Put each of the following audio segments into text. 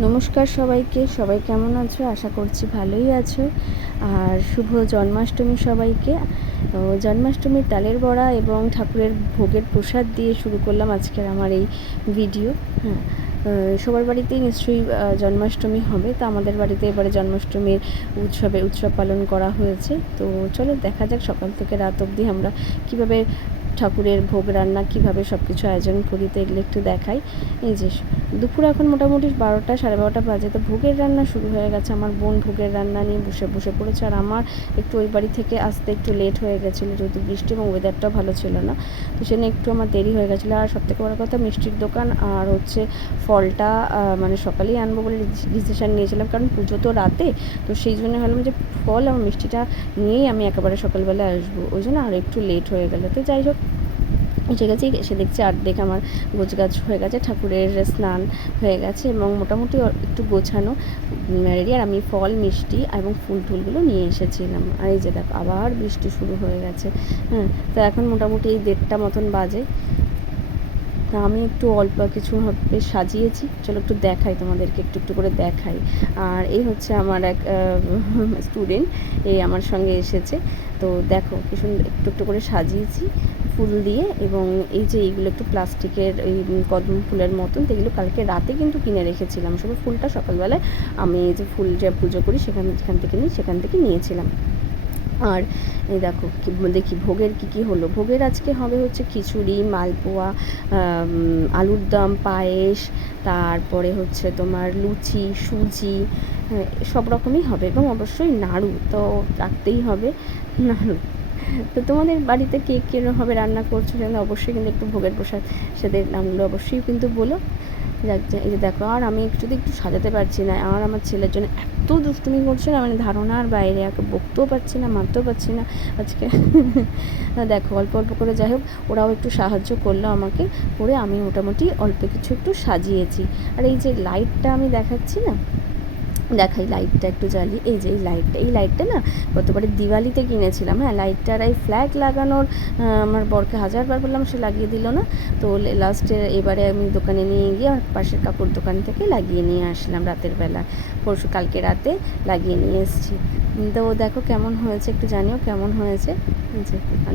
নমস্কার সবাইকে, সবাই কেমন আছো? আশা করছি ভালোই আছো। আর শুভ জন্মাষ্টমী সবাইকে। জন্মাষ্টমীর তালের বড়া এবং ঠাকুরের ভোগের প্রসাদ দিয়ে শুরু করলাম আজকের আমার এই ভিডিও। হ্যাঁ, সবার বাড়িতেই নিশ্চয়ই জন্মাষ্টমী হবে, তো আমাদের বাড়িতে এবারে জন্মাষ্টমীর উৎসব পালন করা হয়েছে। তো চলো দেখা যাক সকাল থেকে রাত অবধি আমরা কীভাবে ঠাকুরের ভোগ রান্না কীভাবে সব কিছু আয়োজন করি, তো এগুলো একটু দেখাই। এই যে দুপুর এখন মোটামুটি 12টা সাড়ে 12টা বাজে, তো ভোগের রান্না শুরু হয়ে গেছে। আমার বোন ভোগের রান্না নিয়ে বসে পড়েছে, আর আমার একটু ওই বাড়ি থেকে আসতে একটু লেট হয়ে গেছিলো, যেহেতু বৃষ্টি এবং ওয়েদারটাও ভালো ছিল না, তো সেখানে একটু আমার দেরি হয়ে গেছিলো। আর সবথেকে বড় কথা, মিষ্টির দোকান আর হচ্ছে ফলটা মানে সকালেই আনবো বলে ডিসিশান নিয়েছিলাম, কারণ পুজো তো রাতে, তো সেই জন্য ভাবলাম যে ফল আর মিষ্টিটা নিয়েই আমি একেবারে সকালবেলা আসবো, ওই জন্য আর একটু লেট হয়ে গেলো। তো যাই হোক, এসে গেছি, এসে দেখছি অর্ধেক আমার গোছগাছ হয়ে গেছে, ঠাকুরের স্নান হয়ে গেছে এবং মোটামুটি একটু গোছানো রেডি। আর আমি ফল মিষ্টি এবং ফুল টুলগুলো নিয়ে এসেছিলাম। আর এই যে দেখো আবার বৃষ্টি শুরু হয়ে গেছে। হ্যাঁ, তো এখন মোটামুটি এই 1:30 মতন বাজে। তা আমি একটু অল্প কিছুভাবে সাজিয়েছি, চলো একটু দেখাই তোমাদেরকে, একটু করে দেখাই। আর এই হচ্ছে আমার এক স্টুডেন্ট, এই আমার সঙ্গে এসেছে। তো দেখো কি সুন্দর একটু করে সাজিয়েছি ফুল দিয়ে। এবং এই যে এইগুলো একটু প্লাস্টিকের এই কদম ফুলের মতন, তো এগুলো কালকে রাতে কিন্তু কিনে রেখেছিলাম। শুধু ফুলটা সকালবেলায় আমি এই যে ফুল যে পুজো করি সেখান থেকে নিয়েছিলাম। আর এই দেখো দেখি ভোগের কী হলো। ভোগের আজকে হবে হচ্ছে খিচুড়ি, মালপোয়া, আলুর দম, পায়েস, তারপরে হচ্ছে তোমার লুচি, সুজি, সব রকমই হবে এবং অবশ্যই নাড়ু তো রাখতেই হবে, নাড়ু। তো তোমাদের বাড়িতে কে কীভাবে রান্না করছো সেখানে অবশ্যই কিন্তু একটু ভোগের প্রসাদ সেদের নামগুলো অবশ্যই কিন্তু বলো। এই যে দেখো, আর আমি যদি একটু সাজাতে পারছি না, আর আমার ছেলের জন্য এত দুষ্টুমি করছে না, মানে ধারণার বাইরে, একে বকতেও পারছি না, মারতেও পারছি না আজকে। দেখো অল্প করে, যাই হোক ওরাও একটু সাহায্য করলো আমাকে, করে আমি মোটামুটি অল্প কিছু একটু সাজিয়েছি। আর এই যে লাইটটা আমি দেখাচ্ছি না, দেখাই লাইটটা একটু জ্বালিয়ে। এই যে এই লাইটটা না গতবারে দিওয়ালিতে কিনেছিলাম। হ্যাঁ, লাইটটার এই ফ্ল্যাগ লাগানোর আমার বরকে হাজারবার বললাম, সে লাগিয়ে দিল না। তো লাস্টে এবারে আমি দোকানে নিয়ে গিয়ে আমার পাশের কাপড় দোকান থেকে লাগিয়ে নিয়ে আসলাম রাতের বেলা, কালকে রাতে লাগিয়ে নিয়ে এসেছি। তো দেখো কেমন হয়েছে, একটু জানিও কেমন হয়েছে।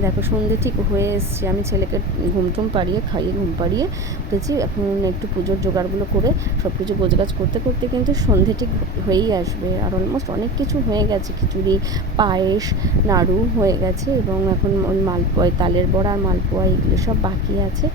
দেখো সন্ধে ঠিক হয়ে এসছে, আমি ছেলেকে ঘুমটুম পাড়িয়ে খাইয়ে ঘুম পাড়িয়ে উঠেছি। এখন একটু পুজোর জোগাড়গুলো করে সব কিছু গোছগাছ করতে করতে কিন্তু সন্ধে ঠিক হয়েই আসবে। আর অলমোস্ট অনেক কিছু হয়ে গেছে, খিচুড়ি, পায়েস, নাড়ু হয়ে গেছে এবং এখন ওই মালপোয়া, তালের বড়া আর মালপোয়া এগুলো সব বাকি আছে।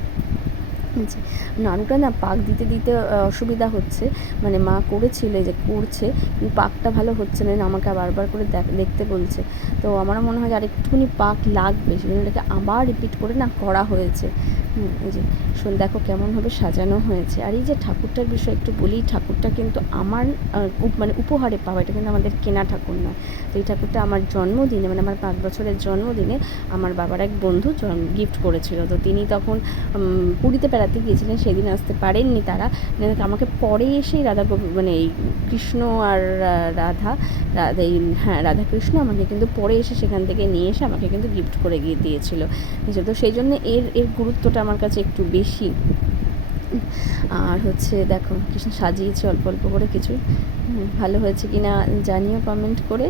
নাড়ুটা না পাক দিতে অসুবিধা হচ্ছে, মানে মা করেছিল যে করছে, কিন্তু পাকটা ভালো হচ্ছে না, আমাকে বারবার করে দেখতে বলছে। তো আমারও মনে হয় আর একটুখানি পাক লাগবে, সেই জন্য এটাকে আবার রিপিট করে না করা হয়েছে। এই যে দেখো কেমনভাবে সাজানো হয়েছে। আর এই যে ঠাকুরটার বিষয়ে একটু বলি, ঠাকুরটা কিন্তু আমার মানে উপহারে পাওয়া, এটা কিন্তু আমাদের কেনা ঠাকুর নয়। তো এই ঠাকুরটা আমার জন্মদিনে, মানে আমার 5 বছরের জন্মদিনে আমার বাবার এক বন্ধু গিফট করেছিল। তো তিনি তখন পুরীতে বেড়াতে গিয়েছিলেন, সেদিন আসতে পারেননি তারা, আমাকে পরে এসেই মানে এই কৃষ্ণ আর এই রাধা কৃষ্ণ আমাকে কিন্তু পরে এসে সেখান থেকে নিয়ে এসে আমাকে কিন্তু গিফট করে গিয়ে দিয়েছিল। তো সেই জন্য এর গুরুত্বটা আমার কাছে একটু বেশি। আর হচ্ছে দেখো কৃষ্ণ সাজিয়েছি অল্প করে কিছু, ভালো হয়েছে কি না জানিও কমেন্ট করে।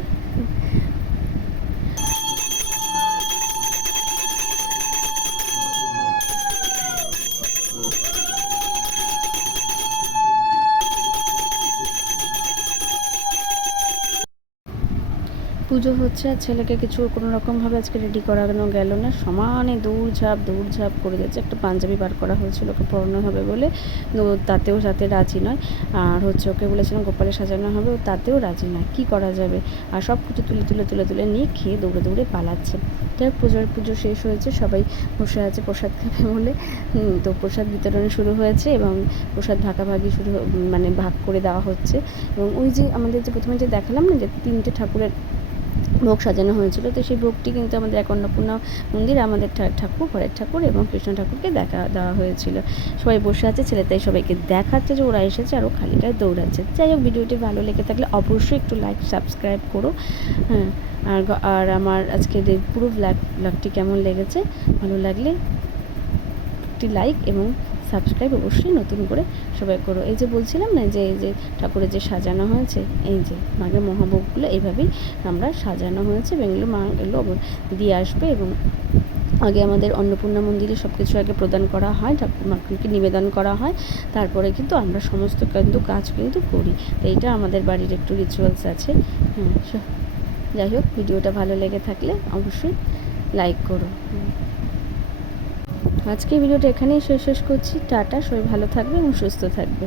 পুজো হচ্ছে আর ছেলেকে কিছু কোনো রকমভাবে আজকে রেডি করানো গেল না, সমানে দৌড়ঝাঁপ করে যাচ্ছে। একটা পাঞ্জাবি বার করা হয়েছিল ওকে পরানো হবে বলে, তাতেও রাজি নয়। আর হচ্ছে ওকে বলেছিলাম গোপালে সাজানো হবে, ও তাতেও রাজি নয়, কী করা যাবে। আর সব কিছু তুলে নিয়ে খেয়ে দৌড়ে পালাচ্ছে। যাই হোক পুজো শেষ হয়েছে, সবাই বসে আছে প্রসাদ খাবে বলে। তো প্রসাদ বিতরণ শুরু হয়েছে এবং প্রসাদ ভাগাভাগি মানে ভাগ করে দেওয়া হচ্ছে। এবং ওই যে আমাদের যে প্রথমে যে দেখালাম না যে 3টে ঠাকুরের ভোগ সাজানো হয়েছিল, তো সেই ভোগটি কিন্তু আমাদের এক অন্নপূর্ণা মন্দির, আমাদের ঠাকুর, ঘরের ঠাকুর এবং কৃষ্ণ ঠাকুরকে দেওয়া হয়েছিল। সবাই বসে আছে, ছেলে তাই সবাইকে দেখাচ্ছে যে ওরা এসেছে, আর ও খালি গায়ে দৌড়াচ্ছে। যাই হোক, ভিডিওটি ভালো লেগে থাকলে অবশ্যই একটু লাইক সাবস্ক্রাইব করো। হ্যাঁ, আর আমার আজকের এই পুরো ব্লগটি কেমন লেগেছে, ভালো লাগলে একটি লাইক এবং সাবস্ক্রাইব অবশ্যই নতুন করে সবাই করো। এই যে বলছিলাম না যে এই যে ঠাকুরের যে সাজানো হয়েছে, এই যে মায়ের মহাভোগগুলো এইভাবেই আমরা সাজানো হয়েছে এবং এগুলো মা এগুলো দিয়ে আসবে। এবং আগে আমাদের অন্নপূর্ণা মন্দিরে সব কিছু আগে প্রদান করা হয়, ঠাকুর মাকে নিবেদন করা হয়, তারপরে কিন্তু আমরা সমস্ত কিন্তু কাজ কিন্তু করি। তো এইটা আমাদের বাড়ির একটু রিচুয়ালস আছে। হ্যাঁ, যাই হোক, ভিডিওটা ভালো লেগে থাকলে অবশ্যই লাইক করো। আজকে ভিডিওটা এখানেই শেষ করছি। টাটা, সবাই ভালো থাকবে এবং সুস্থ থাকবে।